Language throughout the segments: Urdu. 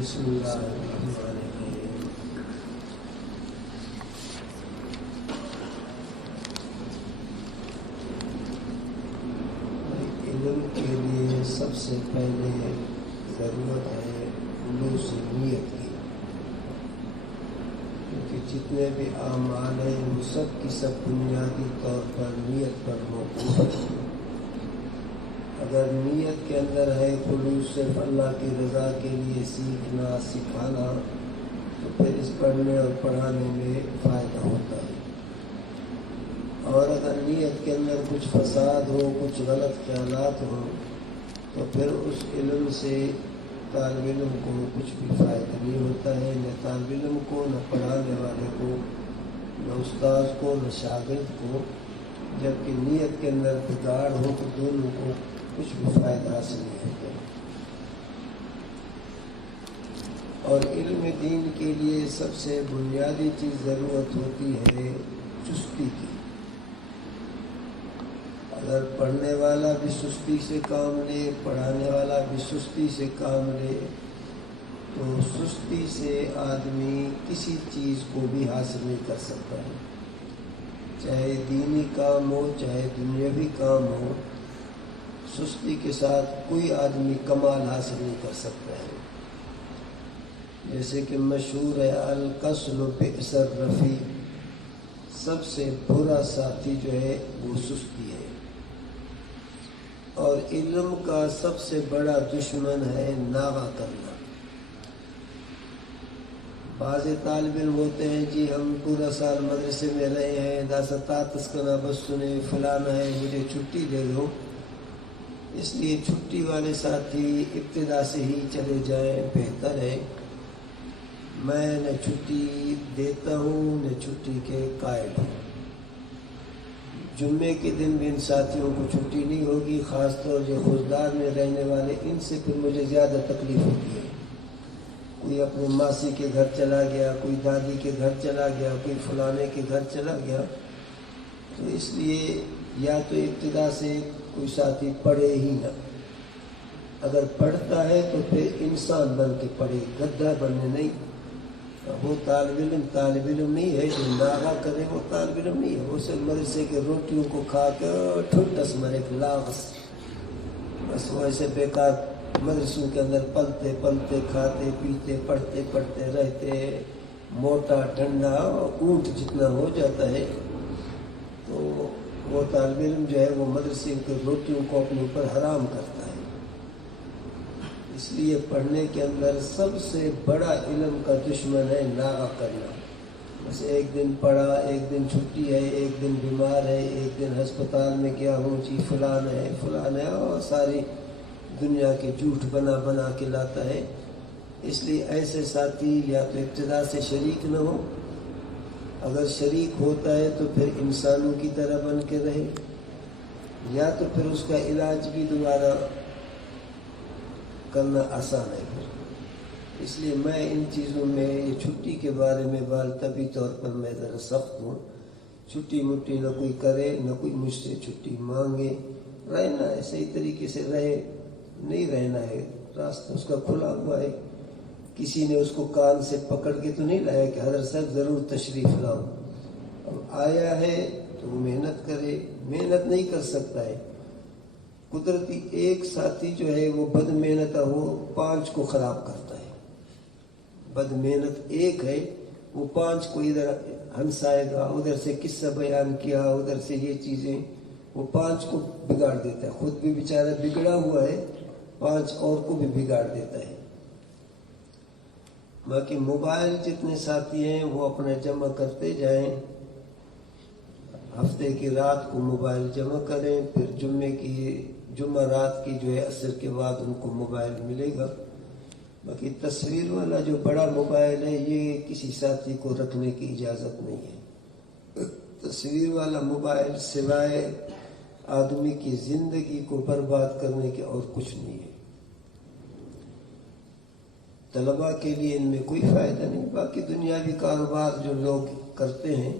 بسم اللہ الرحمن الرحیم۔ علم کے لیے سب سے پہلے ضرورت ہے خلوص نیت کی، کیونکہ جتنے بھی اعمال ہیں وہ سب کی سب بنیادی طور پر نیت پر موقوف ہے۔ اگر نیت کے اندر ہے خلوص صرف اللہ کی رضا کے لیے سیکھنا سکھانا، تو پھر اس پڑھنے اور پڑھانے میں فائدہ ہوتا ہے۔ اور اگر نیت کے اندر کچھ فساد ہو، کچھ غلط خیالات ہوں، تو پھر اس علم سے طالب علم کو کچھ بھی فائدہ نہیں ہوتا ہے، نہ طالب علم کو، نہ پڑھانے والے کو، نہ استاذ کو، نہ شاگرد کو۔ جبکہ نیت کے اندر بگاڑ ہو تو دونوں کو کچھ بھی فائدہ حاصل نہیں ہوتا۔ اور علم دین کے لیے سب سے بنیادی چیز ضرورت ہوتی ہے چستی کی۔ اگر پڑھنے والا بھی سستی سے کام لے، پڑھانے والا بھی سستی سے کام لے، تو سستی سے آدمی کسی چیز کو بھی حاصل نہیں کر سکتا ہے، چاہے دینی کام ہو چاہے دنیاوی کام ہو۔ سستی کے ساتھ کوئی آدمی کمال حاصل نہیں کر سکتا ہے۔ جیسے کہ مشہور ہے الکسل بئس الرفیق، سب سے برا ساتھی جو ہے وہ سستی ہے۔ اور علم کا سب سے بڑا دشمن ہے ناغہ کرنا۔ بعض طالب علم ہوتے ہیں جی ہم پورا سال مدرسے میں رہے ہیں، داستا تسکنا بس سنے فلانا ہے، مجھے چھٹی دے دو۔ اس لیے چھٹی والے ساتھی ابتدا سے ہی چلے جائیں، بہتر ہے۔ میں نہ چھٹی دیتا ہوں نہ چھٹی کے قائل ہوں۔ جمعے کے دن بھی ان ساتھیوں کو چھٹی نہیں ہوگی، خاص طور جو خضدار میں رہنے والے، ان سے پھر مجھے زیادہ تکلیف ہوتی ہے۔ کوئی اپنے ماسی کے گھر چلا گیا، کوئی دادی کے گھر چلا گیا، کوئی فلانے کے گھر چلا گیا، تو اس لیے یا تو ابتدا سے کوئی ساتھی پڑھے ہی نہ۔ اگر پڑھتا ہے تو پھر انسان بن کے پڑھے، گدھا بننے نہیں۔ وہ طالب علم نہیں ہے جو ناغہ کرے، وہ طالب علم نہیں ہے۔ وہ صرف مدرسے کے روٹیوں کو کھا کے ٹھنڈس مرے لاغس، بس وہ ایسے بیکار مدرسوں کے اندر پلتے پلتے کھاتے پیتے پڑھتے پڑھتے رہتے، موٹا ٹھنڈا اونٹ جتنا ہو جاتا ہے۔ تو وہ طالب علم جو ہے وہ مدرسے کے روٹیوں کو اپنے اوپر حرام کرتا ہے۔ اس لیے پڑھنے کے اندر سب سے بڑا علم کا دشمن ہے ناغہ کرنا۔ بس ایک دن پڑھا، ایک دن چھٹی ہے، ایک دن بیمار ہے، ایک دن ہسپتال میں گیا ہوں جی فلان ہے، اور ساری دنیا کے جھوٹ بنا بنا کے لاتا ہے۔ اس لیے ایسے ساتھی یا تو ابتدا سے شریک نہ ہو، اگر شریک ہوتا ہے تو پھر انسانوں کی طرح بن کے رہے، یا تو پھر اس کا علاج بھی دوبارہ کرنا آسان ہے۔ اس لیے میں ان چیزوں میں یہ چھٹی کے بارے میں طبی طور پر میں ذرا سخت ہوں۔ چھٹی مٹی نہ کوئی کرے، نہ کوئی مجھ سے چھٹی مانگے، رہنا ہے صحیح طریقے سے رہے، نہیں رہنا ہے راستہ اس کا کھلا ہوا ہے۔ کسی نے اس کو کان سے پکڑ کے تو نہیں لایا کہ حضرت صاحب ضرور تشریف لاؤ۔ اب آیا ہے تو وہ محنت کرے، محنت نہیں کر سکتا ہے۔ قدرتی ایک ساتھی جو ہے وہ بد محنت ہو 5 کو خراب کرتا ہے۔ بد محنت ایک ہے، وہ 5 کو ادھر ہنسائے گا، ادھر سے قصہ بیان کیا، ادھر سے یہ چیزیں، وہ 5 کو بگاڑ دیتا ہے۔ خود بھی بیچارہ بگڑا ہوا ہے، 5 اور کو بھی بگاڑ دیتا ہے۔ باقی موبائل جتنے ساتھی ہیں وہ اپنا جمع کرتے جائیں، ہفتے کی رات کو موبائل جمع کریں، پھر جمعہ رات کی جو ہے عصر کے بعد ان کو موبائل ملے گا۔ باقی تصویر والا جو بڑا موبائل ہے یہ کسی ساتھی کو رکھنے کی اجازت نہیں ہے۔ تصویر والا موبائل سوائے آدمی کی زندگی کو برباد کرنے کے اور کچھ نہیں ہے۔ طلباء کے لیے ان میں کوئی فائدہ نہیں۔ باقی دنیاوی کاروبار جو لوگ کرتے ہیں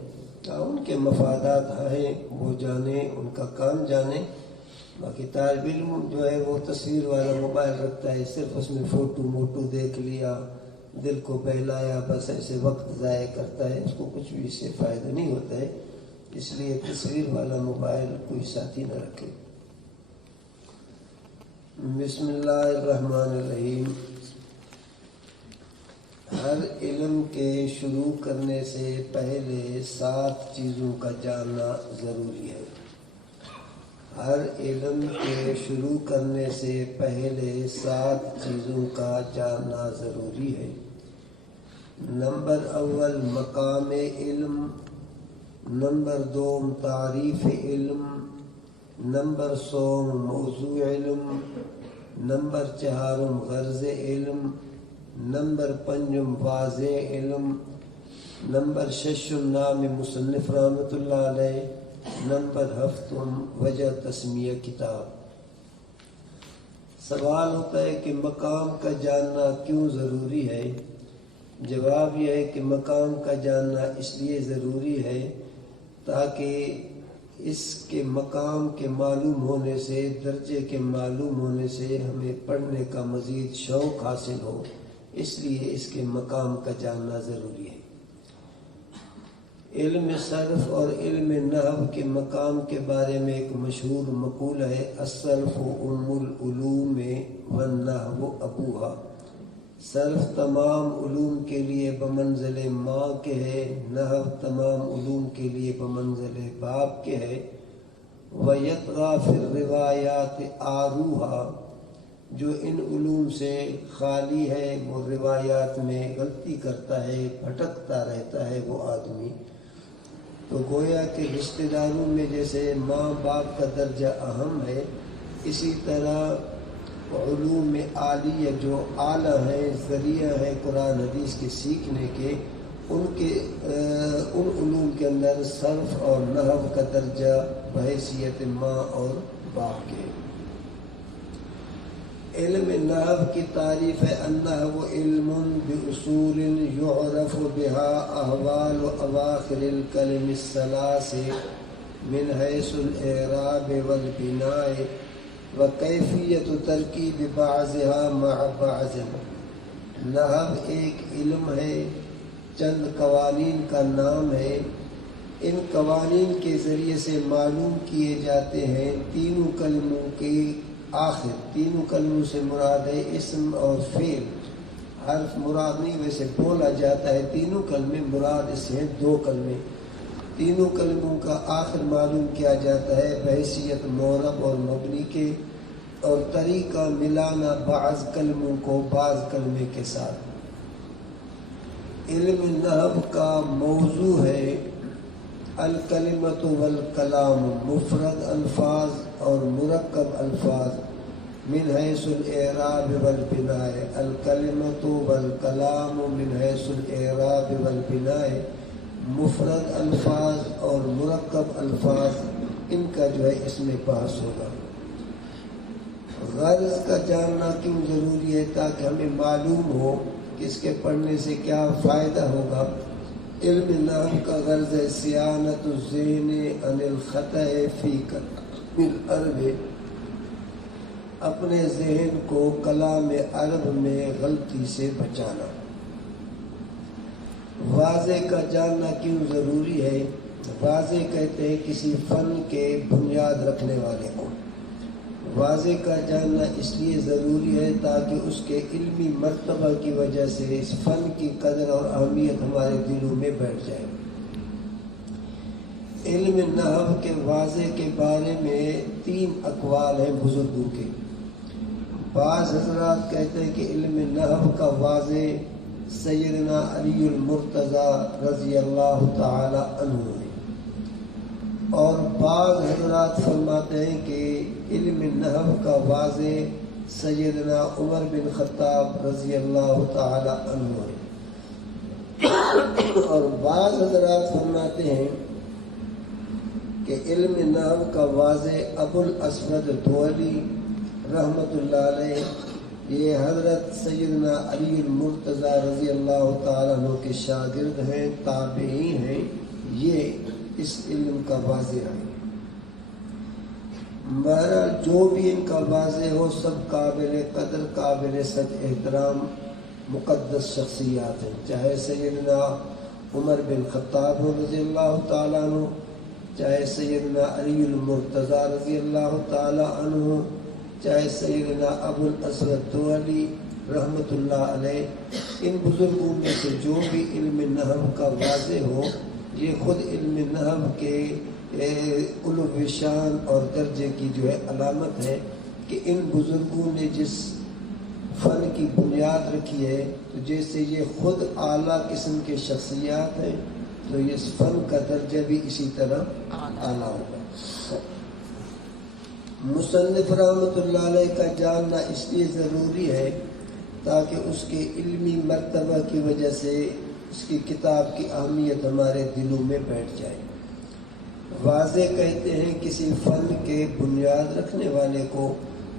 ان کے مفادات ہیں، وہ جانیں، ان کا کام جانیں، باقی طالب علم جو ہے وہ تصویر والا موبائل رکھتا ہے، صرف اس میں فوٹو موٹو دیکھ لیا، دل کو بہلایا، بس ایسے وقت ضائع کرتا ہے، اس کو کچھ بھی اس سے فائدہ نہیں ہوتا ہے. اس لیے تصویر والا موبائل کوئی ساتھی نہ رکھے. بسم اللہ الرحمن الرحیم. ہر علم کے شروع کرنے سے پہلے 7 چیزوں کا جاننا ضروری ہے. ہر علم کے شروع کرنے سے پہلے 7 چیزوں کا جاننا ضروری ہے. نمبر اول مقام علم، نمبر 2 تعریف علم، نمبر 100 موضوع علم، نمبر 4 غرض علم، نمبر 5 واضح علم، نمبر 6 نام مصنف رحمۃ اللہ علیہ، نمبر 7 وجہ تسمیہ کتاب. سوال ہوتا ہے کہ مقام کا جاننا کیوں ضروری ہے؟ جواب یہ ہے کہ مقام کا جاننا اس لیے ضروری ہے تاکہ اس کے مقام کے معلوم ہونے سے، درجے کے معلوم ہونے سے ہمیں پڑھنے کا مزید شوق حاصل ہو. اس لیے اس کے مقام کا جاننا ضروری ہے. علم صرف اور علم نحو کے مقام کے بارے میں ایک مشہور مقولہ ہے: الصرف ام العلوم والنحو ابوہا. صرف تمام علوم کے لیے بمنزل ماں کے ہے، نحو تمام علوم کے لیے بمنزل باپ کے ہے. وَيَطْغَى فِي الرِّوَایَاتِ آرُوہا. جو ان علوم سے خالی ہے وہ روایات میں غلطی کرتا ہے، بھٹکتا رہتا ہے وہ آدمی. تو گویا کہ رشتہ داروں میں جیسے ماں باپ کا درجہ اہم ہے، اسی طرح علوم عالیہ جو اعلیٰ ہیں، ذریعہ ہے قرآن حدیث کے سیکھنے کے، ان علوم کے اندر صرف اور نحو کا درجہ بحیثیت ماں اور باپ کے. علم نحو کی تعریف ہے: النحو علم باصول یعرف بها احوال اواخر الکلم الثلاث من حیث الاعراب والبناء وکیفیت ترکیب بعضها مع بعض. نحو ایک علم ہے، چند قوانین کا نام ہے. ان قوانین کے ذریعے سے معلوم کیے جاتے ہیں تینوں کلموں کے آخر. تینوں کلموں سے مراد ہے اسم اور فعل. حرف مراد نہیں، ویسے بولا جاتا ہے تینوں کلمے، مراد اس سے 2 کلمے. تینوں کلموں کا آخر معلوم کیا جاتا ہے بحیثیت معرب اور مبنی کے، اور طریقہ ملانا بعض کلموں کو بعض کلمے کے ساتھ. علم نحو کا موضوع ہے الکلمۃ والکلام، مفرد الفاظ اور مرکب الفاظ، من حیث الاعراب والبناء. الکلمۃ والکلام من حیث الاعراب والبناء، مفرد الفاظ اور مرکب الفاظ، ان کا جو ہے اس میں بحث ہوگا. غرض کا جاننا کیوں ضروری ہے؟ تاکہ ہمیں معلوم ہو کہ اس کے پڑھنے سے کیا فائدہ ہوگا. علم نحو کا غرض ہے صیانت الذہن عن الخطأ فی کلام العرب، اپنے ذہن کو کلام عرب میں غلطی سے بچانا. واضح کا جاننا کیوں ضروری ہے؟ واضح کہتے ہیں کسی فن کے بنیاد رکھنے والے کو. واضح کا جاننا اس لیے ضروری ہے تاکہ اس کے علمی مرتبہ کی وجہ سے اس فن کی قدر اور اہمیت ہمارے دلوں میں بیٹھ جائے. علم نحو کے واضح کے بارے میں 3 اقوال ہیں بزرگوں کے. بعض حضرات کہتے ہیں کہ علم نحو کا واضح سیدنا علی المرتضیٰ رضی اللہ تعالی عنہ ہے، اور بعض حضرات فرماتے ہیں کہ علم نحو کا واضح سیدنا عمر بن خطاب رضی اللہ تعالی عنہ ہے، اور بعض حضرات فرماتے ہیں کہ علم نحو کا واضح ابو الاسود دؤلی رحمۃ اللہ علیہ، یہ حضرت سیدنا علی المرتضیٰ رضی اللہ تعالیٰ عنہ کے شاگرد ہیں، تابعین ہیں، یہ اس علم کا واضح ہے. بہرحال جو بھی ان کا واضح ہو سب قابل قدر قابل سچ احترام مقدس شخصیات ہیں، چاہے سیدنا عمر بن خطاب رضی اللہ تعالیٰ عنہ، چاہے سیدنا علی المرتضیٰ رضی اللہ تعالیٰ عنہ، چاہے سیدنا ابو الاسود دولی رحمۃ اللہ علیہ. ان بزرگوں میں سے جو بھی علم نحو کا واضح ہو، یہ خود علم نحو کے علو شان اور درجے کی جو ہے علامت ہے کہ ان بزرگوں نے جس فن کی بنیاد رکھی ہے، تو جیسے یہ خود اعلیٰ قسم کے شخصیات ہیں تو اس فن کا درجہ بھی اسی طرح اعلیٰ ہوگا. مصنف رحمۃ اللہ علیہ کا جاننا اس لیے ضروری ہے تاکہ اس کے علمی مرتبہ کی وجہ سے اس کی کتاب کی اہمیت ہمارے دلوں میں بیٹھ جائے. واضح کہتے ہیں کسی فن کے بنیاد رکھنے والے کو،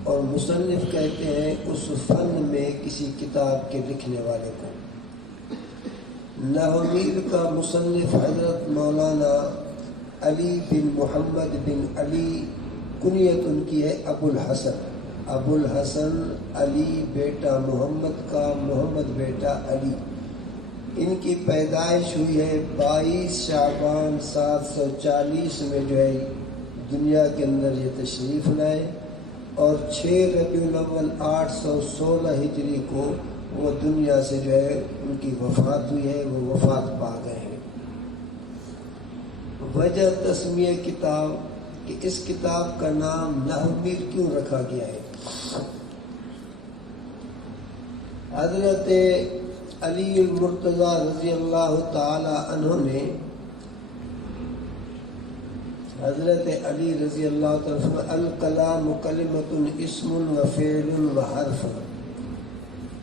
اور مصنف کہتے ہیں اس فن میں کسی کتاب کے لکھنے والے کو. نحومیر کا مصنف حضرت مولانا علی بن محمد بن علی، کنیت ان کی ہے ابو الحسن. ابو الحسن علی بیٹا محمد کا، محمد بیٹا علی. ان کی پیدائش ہوئی ہے 22 شعبان 740 میں جو ہے دنیا کے اندر یہ تشریف لائے، اور 6 ربیع الاول 816 ہجری کو وہ دنیا سے جو ہے ان کی وفات ہوئی ہے، وہ وفات پا گئے ہیں. وجہ تسمیہ کتاب کہ اس کتاب کا نام نحومیر کیوں رکھا گیا ہے. حضرت علی المرتضیٰ رضی اللہ تعالی عنہ نے، حضرت علی رضی اللہ تعالی عنہ، الکلام کلمۃ اسم و فعل و حرف.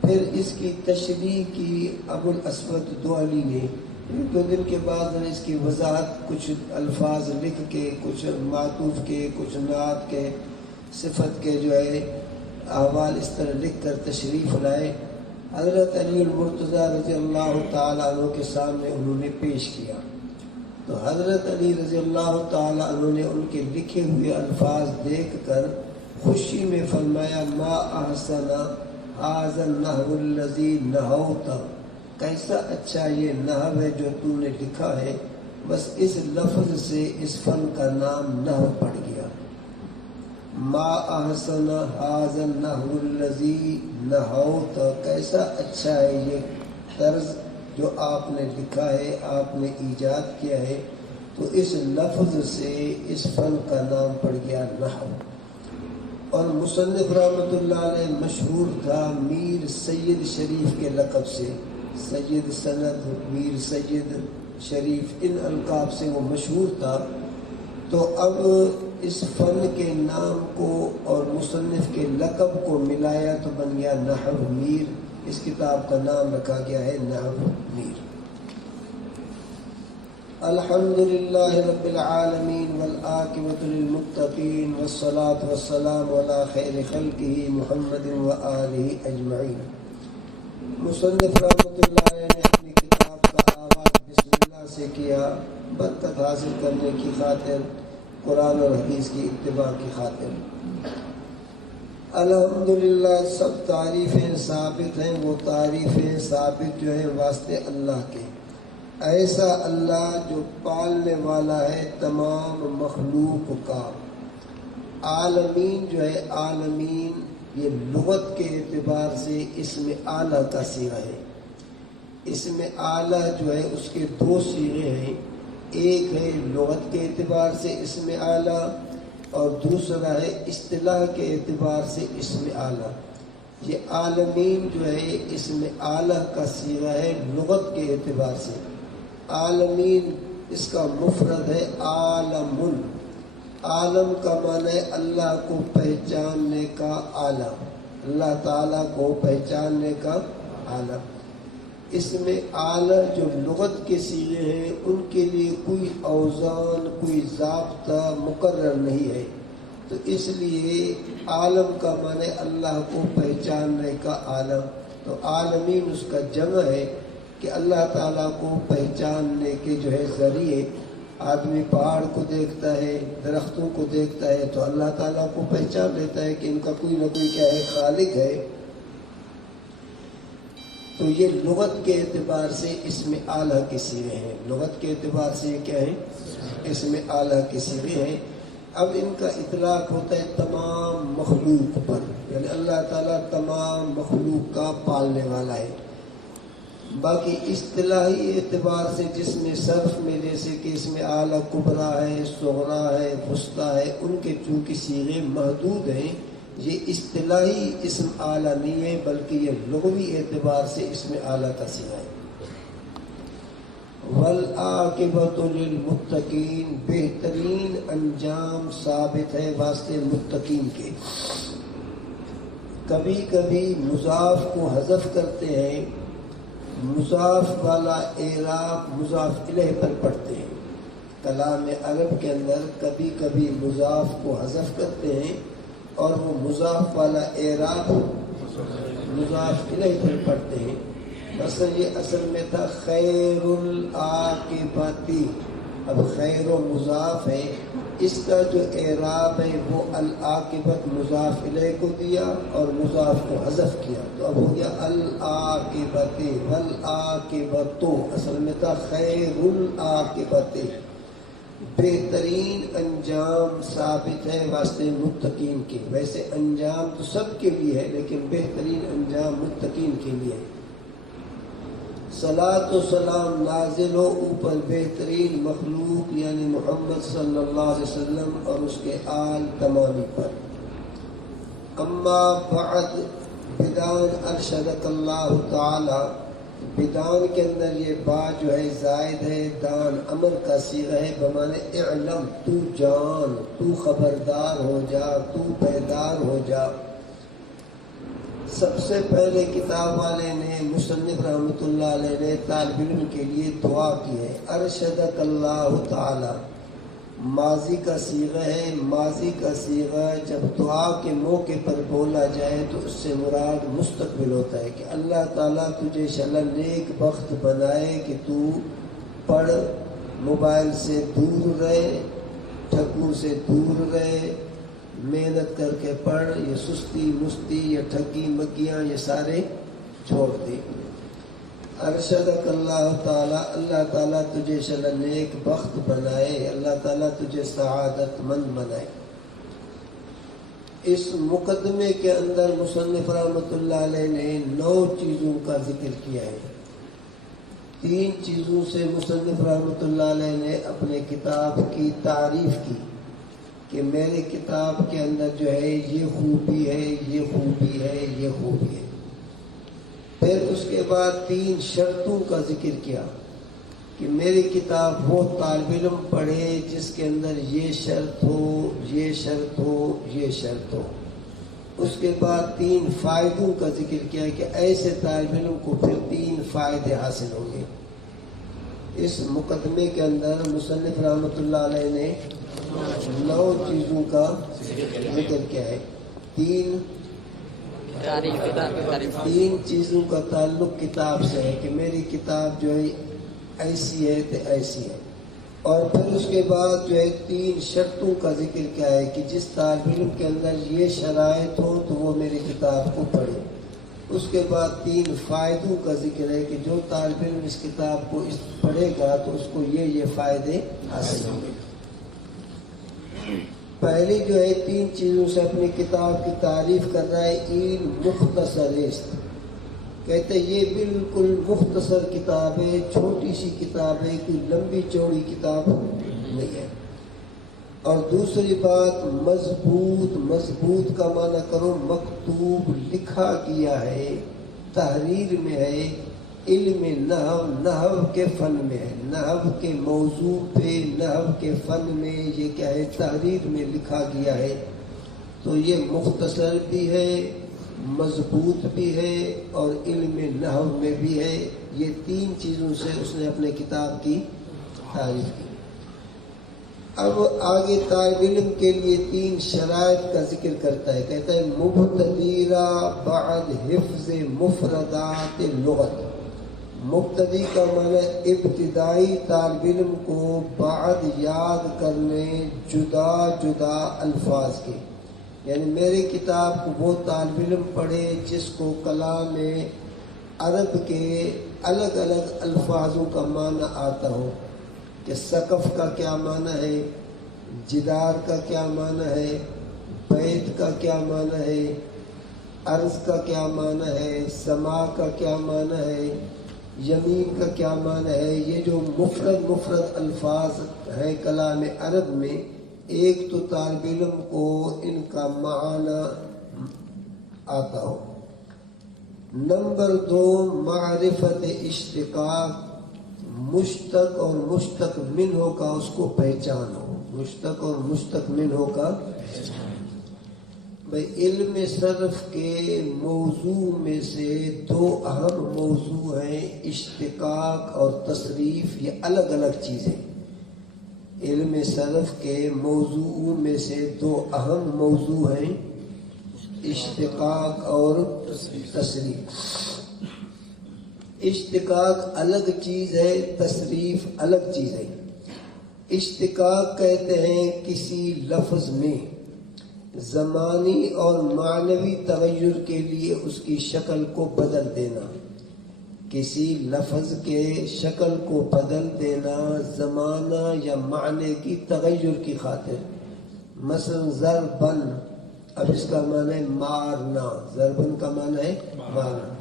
پھر اس کی تشریح کی ابو الاسود دولی نے. 2 دن کے بعد اس کی وضاحت کچھ الفاظ لکھ کے، کچھ معطوف کے، کچھ نعت کے، صفت کے جو ہے احوال اس طرح لکھ کر تشریف لائے. حضرت علی المرتضیٰ رضی اللہ تعالیٰ عنہ کے سامنے انہوں نے پیش کیا، تو حضرت علی رضی اللہ تعالیٰ عنہ نے ان کے لکھے ہوئے الفاظ دیکھ کر خوشی میں فرمایا، ما احسن ھذا النحو الذی نحوت، کیسا اچھا یہ نحو ہے جو تو نے لکھا ہے. بس اس لفظ سے اس فن کا نام نحو پڑ گیا. ما احسن ھذا النحو الذی نحوت، کیسا اچھا ہے یہ طرز جو آپ نے لکھا ہے، آپ نے ایجاد کیا ہے. تو اس لفظ سے اس فن کا نام پڑ گیا نحو. اور مصنف رحمۃ اللہ علیہ مشہور تھا میر سید شریف کے لقب سے، سید سند، میر سید شریف، ان القاب سے وہ مشہور تھا. تو اب اس فن کے نام کو اور مصنف کے لقب کو ملایا تو بن گیا نحومیر. اس کتاب کا نام رکھا گیا ہے نحومیر. الحمدللہ رب العالمین والعاقبۃ للمتقین والصلاة والسلام علی خیر خلقہ محمد وآلہ اجمعین. مصنف رحمۃ اللہ علیہ نے اپنی کتاب کا آغاز بسم اللہ سے کیا، برکت حاصل کرنے کی خاطر، قرآن اور حدیث کی اتباع کی خاطر. الحمدللہ سب تعریفیں ثابت ہیں، وہ تعریفیں ثابت جو ہیں واسطے اللہ کے. ایسا اللہ جو پالنے والا ہے تمام مخلوق کا. عالمین جو ہے، عالمین یہ لغت کے اعتبار سے اسم اعلیٰ کا صیغہ ہے. اسم اعلیٰ جو ہے اس کے 2 صیغے ہیں، ایک ہے لغت کے اعتبار سے اسم اعلیٰ، اور دوسرا ہے اصطلاح کے اعتبار سے اسم اعلیٰ. یہ عالمین جو ہے اسم اعلیٰ کا صیغہ ہے لغت کے اعتبار سے. عالمین اس کا مفرد ہے عالم. عالم کا معنی ہے اللہ کو پہچاننے کا آلہ، اللہ تعالیٰ کو پہچاننے کا آلہ. اس میں اعلیٰ جو لغت کے صیغے ہیں ان کے لیے کوئی اوزان، کوئی ضابطہ مقرر نہیں ہے. تو اس لیے عالم کا معنی اللہ کو پہچاننے کا عالم. تو عالمین اس کا جمع ہے کہ اللہ تعالیٰ کو پہچاننے کے جو ہے ذریعے آدمی پہاڑ کو دیکھتا ہے، درختوں کو دیکھتا ہے تو اللہ تعالیٰ کو پہچان لیتا ہے کہ ان کا کوئی نہ کوئی کیا ہے، خالق ہے۔ تو یہ لغت کے اعتبار سے اس میں اعلیٰ کے صیغے ہیں، لغت کے اعتبار سے یہ کیا ہے، اس میں اعلیٰ کے صیغے ہیں۔ اب ان کا اطلاق ہوتا ہے تمام مخلوق پر، یعنی اللہ تعالیٰ تمام مخلوق کا پالنے والا ہے۔ باقی اصطلاحی اعتبار سے جس میں صرف میں جیسے کہ اس میں اعلیٰ کبریٰ ہے، صغریٰ ہے، وسطیٰ ہے، ان کے چونکہ صیغے محدود ہیں، یہ اصطلاحی اسم اعلیٰ نہیں ہے بلکہ یہ لغوی اعتبار سے اس میں اعلیٰ کا صیغہ ہے۔ والعاقبۃ للمتقین، بہترین انجام ثابت ہے واسطے متقین کے۔ کبھی کبھی مضاف کو حذف کرتے ہیں، مضاف والا اعراب مضاف الیہ پر پڑھتے ہیں۔ کلام عرب کے اندر کبھی کبھی مضاف کو حذف کرتے ہیں اور وہ مضاف والا اعراب مضاف الیہ پر پڑھتے ہیں۔ مثلا یہ اصل میں تھا خیر العاقبۃ، اب خیر و مضاف ہے، اس کا جو اعراب ہے وہ العاقبۃ مضاف الیہ کو دیا اور مضاف کو حذف کیا، تو اب ہو گیا العاقبۃ والعاقبۃ، اصل میں تھا خیر العاقبۃ، بہترین انجام ثابت ہے واسطے متقین کے۔ ویسے انجام تو سب کے لیے ہے لیکن بہترین انجام متقین کے لیے ہے۔ صلاۃ و سلام نازل ہو اوپر بہترین مخلوق یعنی محمد صلی اللہ علیہ وسلم اور اس کے آل تمامی پر۔ اما بعد، بدان ارشدک اللہ تعالی، بدان کے اندر یہ با جو ہے زائد ہے، دان امر کا صیغہ ہے بمعنی اعلم، تو جان، تو خبردار ہو جا، تو بیدار ہو جا۔ سب سے پہلے کتاب والے نے، مصنف رحمۃ اللہ علیہ نے طالب علم کے لیے دعا کی ہے۔ ارشدک اللہ تعالی ماضی کا صیغہ ہے، ماضی کا صیغہ جب دعا کے موقع پر بولا جائے تو اس سے مراد مستقبل ہوتا ہے کہ اللہ تعالیٰ تجھے انشاءاللہ نیک بخت بنائے کہ تو پڑھ، موبائل سے دور رہے، ٹھگوں سے دور رہے، محنت کر کے پڑھ، یہ سستی مستی یا ٹھگی مگیاں یہ سارے چھوڑ دے۔ ارشدک اللہ تعالیٰ، اللہ تعالیٰ تجھے انشاءاللہ نیک بخت بنائے، اللہ تعالیٰ تجھے سعادت مند بنائے۔ اس مقدمے کے اندر مصنف رحمۃ اللہ علیہ نے 9 چیزوں کا ذکر کیا ہے۔ 3 چیزوں سے مصنف رحمۃ اللہ علیہ نے اپنے کتاب کی تعریف کی کہ میرے کتاب کے اندر جو ہے یہ خوبی ہے، یہ خوبی ہے، یہ خوبی ہے۔ پھر اس کے بعد 3 شرطوں کا ذکر کیا کہ میری کتاب وہ طالب علم پڑھے جس کے اندر یہ شرط ہو، یہ شرط ہو، یہ شرط ہو۔ اس کے بعد 3 فائدوں کا ذکر کیا کہ ایسے طالب علم کو پھر 3 فائدے حاصل ہوں گے۔ اس مقدمے کے اندر مصنف رحمۃ اللہ علیہ نے 9 چیزوں کا ذکر کیا ہے۔ 3 چیزوں کا تعلق کتاب سے ہے کہ میری کتاب جو ہے ایسی ہے تو ایسی ہے، اور پھر اس کے بعد جو ہے 3 شرطوں کا ذکر کیا ہے کہ جس طالب علم کے اندر یہ شرائط ہو تو وہ میری کتاب کو پڑھے۔ اس کے بعد 3 فائدوں کا ذکر ہے کہ جو طالب علم اس کتاب کو پڑھے گا تو اس کو یہ فائدے حاصل ہوں گے۔ پہلی جو ہے 3 چیزوں سے اپنی کتاب کی تعریف کر رہا ہے۔ این مختصر است، کہتے ہیں یہ بالکل مختصر کتاب ہے، چھوٹی سی کتاب ہے، کوئی لمبی چوڑی کتاب نہیں ہے۔ اور دوسری بات مضبوط، مضبوط کا معنی کرو مکتوب، لکھا گیا ہے، تحریر میں ہے، علم نحو، نحو کے فن میں ہے، نحو کے موضوع پہ، نحو کے فن میں یہ کیا ہے، تحریر میں لکھا گیا ہے۔ تو یہ مختصر بھی ہے، مضبوط بھی ہے اور علم نحو میں بھی ہے۔ یہ 3 چیزوں سے اس نے اپنے کتاب کی تعریف کی۔ اب آگے طالب علم کے لیے 3 شرائط کا ذکر کرتا ہے، کہتا ہے مبتدیرہ بعد حفظ مفردات لغت، مبتدی کا معنی ابتدائی طالب علم کو بعد یاد کرنے جدا جدا الفاظ کے، یعنی میری کتاب کو وہ طالب علم پڑھے جس کو کلام عرب کے الگ الگ الفاظوں کا معنی آتا ہو، کہ سقف کا کیا معنی ہے، جدار کا کیا معنی ہے، بیت کا کیا معنی ہے، عرض کا کیا معنی ہے، سما کا کیا معنی ہے، یمین کا کیا معنی ہے۔ یہ جو مفرد الفاظ ہیں کلام عرب میں، ایک تو طالب علم کو ان کا معنی آتا ہو۔ نمبر 2، معرفت اشتقاق، مشتق اور مشتق منہ کا اس کو پہچان ہو، مشتق اور مشتق منہ کا بھئی علم صرف کے موضوع میں سے 2 اہم موضوع ہیں، اشتقاق اور تصریف۔ یہ الگ الگ چیزیں، علم صرف کے موضوع میں سے 2 اہم موضوع ہیں، اشتقاق اور تصریف۔ اشتقاق الگ چیز ہے، تصریف الگ چیز ہے۔ اشتقاق کہتے ہیں کسی لفظ میں زمانی اور معنوی تغیر کے لیے اس کی شکل کو بدل دینا، کسی لفظ کے شکل کو بدل دینا زمانہ یا معنی کی تغیر کی خاطر۔ مثلا ضربن، اب اس کا معنی ہے مارنا، ضربن کا معنی ہے مارنا،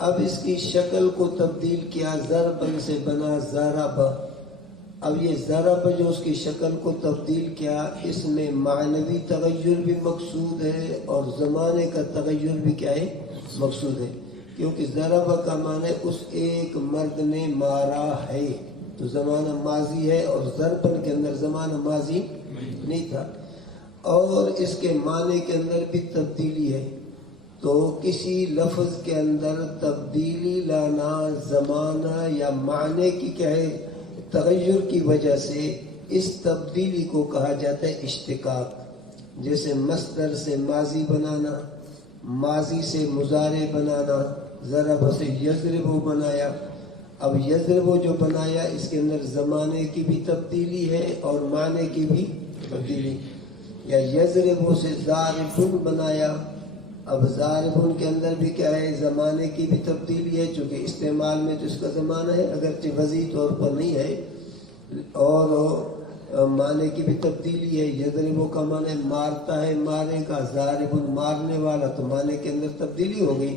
اب اس کی شکل کو تبدیل کیا، ضربن سے بنا ضرب۔ اب یہ ضرب جو اس کی شکل کو تبدیل کیا، اس میں معنوی تغیر بھی مقصود ہے اور زمانے کا تغیر بھی کیا ہے، مقصود ہے، کیونکہ ضرب کا معنی اس ایک مرد نے مارا ہے، تو زمانہ ماضی ہے، اور ضربن کے اندر زمانہ ماضی نہیں تھا، اور اس کے معنی کے اندر بھی تبدیلی ہے۔ تو کسی لفظ کے اندر تبدیلی لانا زمانہ یا معنی کی کیا ہے، تغیر کی وجہ سے، اس تبدیلی کو کہا جاتا ہے اشتقاق۔ جیسے مصدر سے ماضی بنانا، ماضی سے مضارع بنانا، ضرب سے یضرب بنایا۔ اب یضرب جو بنایا اس کے اندر زمانے کی بھی تبدیلی ہے اور معنی کی بھی تبدیلی، یا یضرب سے ضارب بنایا، اب ضارب کے اندر بھی کیا ہے، زمانے کی بھی تبدیلی ہے، چونکہ استعمال میں تو اس کا زمانہ ہے اگرچہ وضعی طور پر نہیں ہے، اور معنی کی بھی تبدیلی ہے۔ یضرب کا معنی مارتا ہے، مارے کا، ضارب مارنے والا، تو معنی کے اندر تبدیلی ہو گئی۔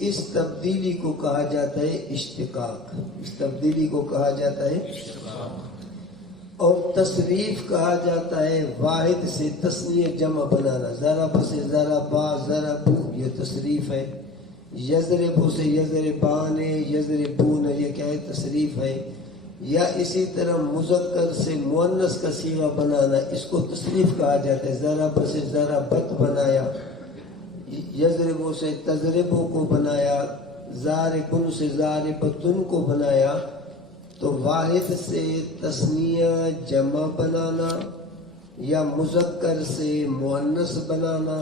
اس تبدیلی کو کہا جاتا ہے اشتقاق، اس تبدیلی کو کہا جاتا ہے اشتقاق۔ اور تصریف کہا جاتا ہے واحد سے تثنیہ جمع بنانا، ضرب سے ضربا، ضربو، یہ تصریف ہے۔ یضرب سے یضربان، یضربون، یہ کیا ہے، تصریف ہے۔ یا اسی طرح مذکر سے مؤنث کا صیغہ بنانا، اس کو تصریف کہا جاتا ہے۔ ضرب سے ضربت بنایا، یضرب سے تضربو کو بنایا، ضاربن سے ضاربتن کو بنایا۔ تو واحد سے تثنیہ جمع بنانا، یا مذکر سے مؤنث بنانا،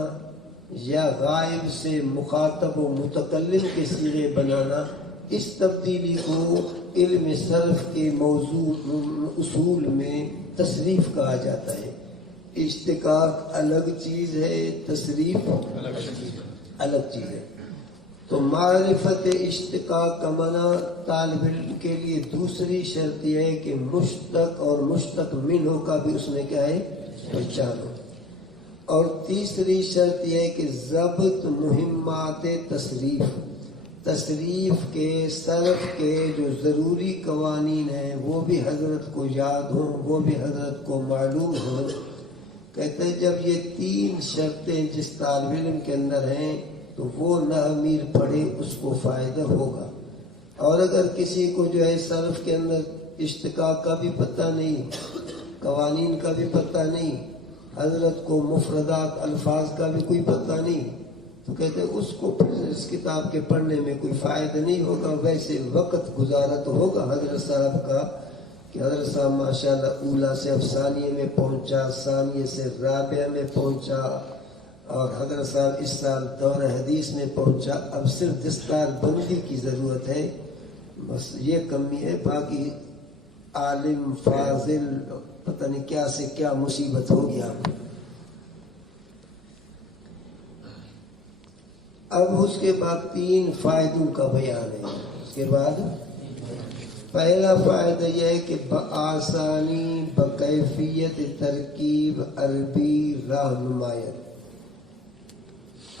یا غائب سے مخاطب و متکلم کے صیغے بنانا، اس تبدیلی کو علم صرف کے موضوع اصول میں تصریف کہا جاتا ہے۔ اشتقاق الگ چیز ہے، تصریف الگ چیز ہے۔ تو معرفت اشتقاق کا معنی طالب علم کے لیے دوسری شرط یہ ہے کہ مشتق اور مشتق منہ کا بھی اس میں کیا ہے، پہچان ہو۔ اور تیسری شرط یہ ہے کہ ضبط مہمات تصریف، تصریف کے صرف کے جو ضروری قوانین ہیں وہ بھی حضرت کو یاد ہوں، وہ بھی حضرت کو معلوم ہوں۔ کہتے ہیں جب یہ 3 شرطیں جس طالب علم کے اندر ہیں تو وہ نہ امیر پڑھے اس کو فائدہ ہوگا۔ اور اگر کسی کو جو ہے صرف کے اندر اشتقاق کا بھی پتہ نہیں، قوانین کا بھی پتہ نہیں، حضرت کو مفردات الفاظ کا بھی کوئی پتہ نہیں، تو کہتے ہیں اس کو پھر اس کتاب کے پڑھنے میں کوئی فائدہ نہیں ہوگا۔ ویسے وقت گزارا تو ہوگا حضرت صاحب کا کہ حضرت صاحب ماشاءاللہ اولا سے اب ثانیہ میں پہنچا، ثانیہ سے رابعہ میں پہنچا، اور حضرت صاحب اس سال دور حدیث میں پہنچا۔ اب صرف دستار بندی کی ضرورت ہے، بس یہ کمی ہے، باقی عالم فاضل پتہ نہیں کیا سے کیا مصیبت ہو گیا. اب اس کے بعد 3 فائدوں کا بیان ہے. اس کے بعد پہلا فائدہ یہ ہے کہ بآسانی بکیفیت ترکیب عربی راہنمایت،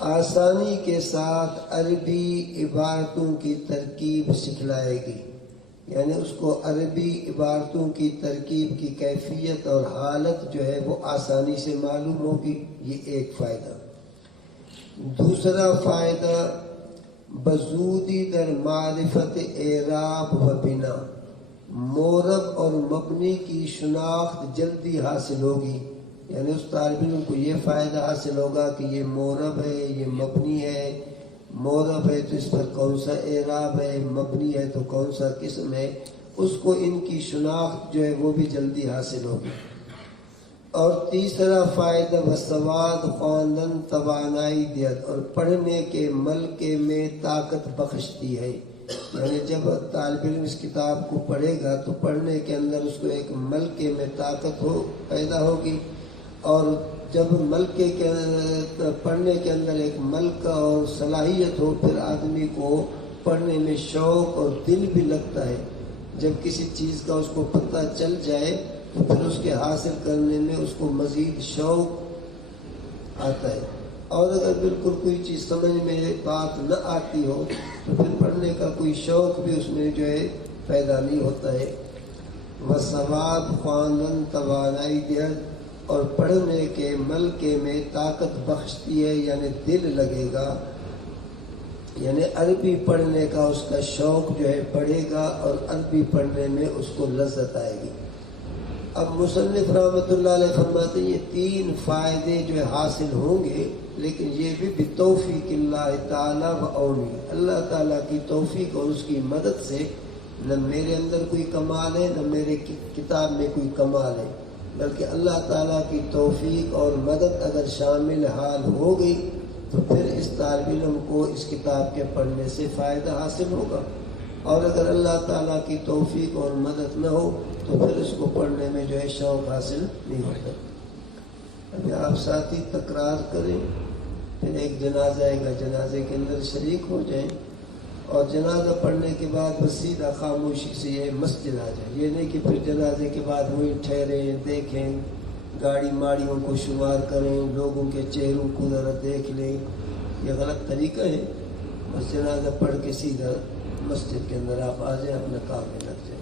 آسانی کے ساتھ عربی عبارتوں کی ترکیب سکھلائے گی، یعنی اس کو عربی عبارتوں کی ترکیب کی کیفیت اور حالت جو ہے وہ آسانی سے معلوم ہوگی. یہ ایک فائدہ. دوسرا فائدہ بزودی در معرفت اعراب و بنا، مورب اور مبنی کی شناخت جلدی حاصل ہوگی. یعنی اس طالب علم کو یہ فائدہ حاصل ہوگا کہ یہ مورب ہے، یہ مبنی ہے. مورب ہے تو اس پر کون سا اعراب ہے، مبنی ہے تو کون سا قسم ہے، اس کو ان کی شناخت جو ہے وہ بھی جلدی حاصل ہوگی. اور تیسرا فائدہ بسواد خواندن توانائی دیت، اور پڑھنے کے ملکے میں طاقت بخشتی ہے. یعنی جب طالب علم اس کتاب کو پڑھے گا تو پڑھنے کے اندر اس کو ایک ملکے میں طاقت پیدا ہوگی، اور جب ملکے کے پڑھنے کے اندر ایک ملکہ اور صلاحیت ہو، پھر آدمی کو پڑھنے میں شوق اور دل بھی لگتا ہے. جب کسی چیز کا اس کو پتہ چل جائے تو پھر اس کے حاصل کرنے میں اس کو مزید شوق آتا ہے. اور اگر بالکل کوئی چیز سمجھ میں بات نہ آتی ہو تو پھر پڑھنے کا کوئی شوق بھی اس میں جو ہے پیدا نہیں ہوتا ہے. وسواد خواندن توانائی دیت، اور پڑھنے کے ملکے میں طاقت بخشتی ہے، یعنی دل لگے گا، یعنی عربی پڑھنے کا اس کا شوق جو ہے بڑھے گا اور عربی پڑھنے میں اس کو لذت آئے گی. اب مصنف رحمۃ اللہ علیہ فرماتے ہیں یہ 3 فائدے جو ہے حاصل ہوں گے، لیکن یہ بھی بتوفیق اللہ تعالیٰ و عونی، اللہ تعالیٰ کی توفیق اور اس کی مدد سے. نہ میرے اندر کوئی کمال ہے، نہ میرے کتاب میں کوئی کمال ہے، بلکہ اللہ تعالیٰ کی توفیق اور مدد اگر شامل حال ہو گئی تو پھر اس طالب علم کو اس کتاب کے پڑھنے سے فائدہ حاصل ہوگا. اور اگر اللہ تعالیٰ کی توفیق اور مدد نہ ہو تو پھر اس کو پڑھنے میں جو ہے شوق حاصل نہیں ہوتا. ابھی آپ ساتھی تکرار کریں، پھر ایک جنازہ آئے گا، جنازے کے اندر شریک ہو جائیں، اور جنازہ پڑھنے کے بعد بس سیدھا خاموشی سے یہ مسجد آ جائے. یہ نہیں کہ پھر جنازے کے بعد وہیں ٹھہریں، دیکھیں، گاڑی ماڑیوں کو شمار کریں، لوگوں کے چہروں کو ذرا دیکھ لیں. یہ غلط طریقہ ہے. بس جنازہ پڑھ کے سیدھا مسجد کے اندر آپ آ جائیں، اپنے کام میں لگ جائیں.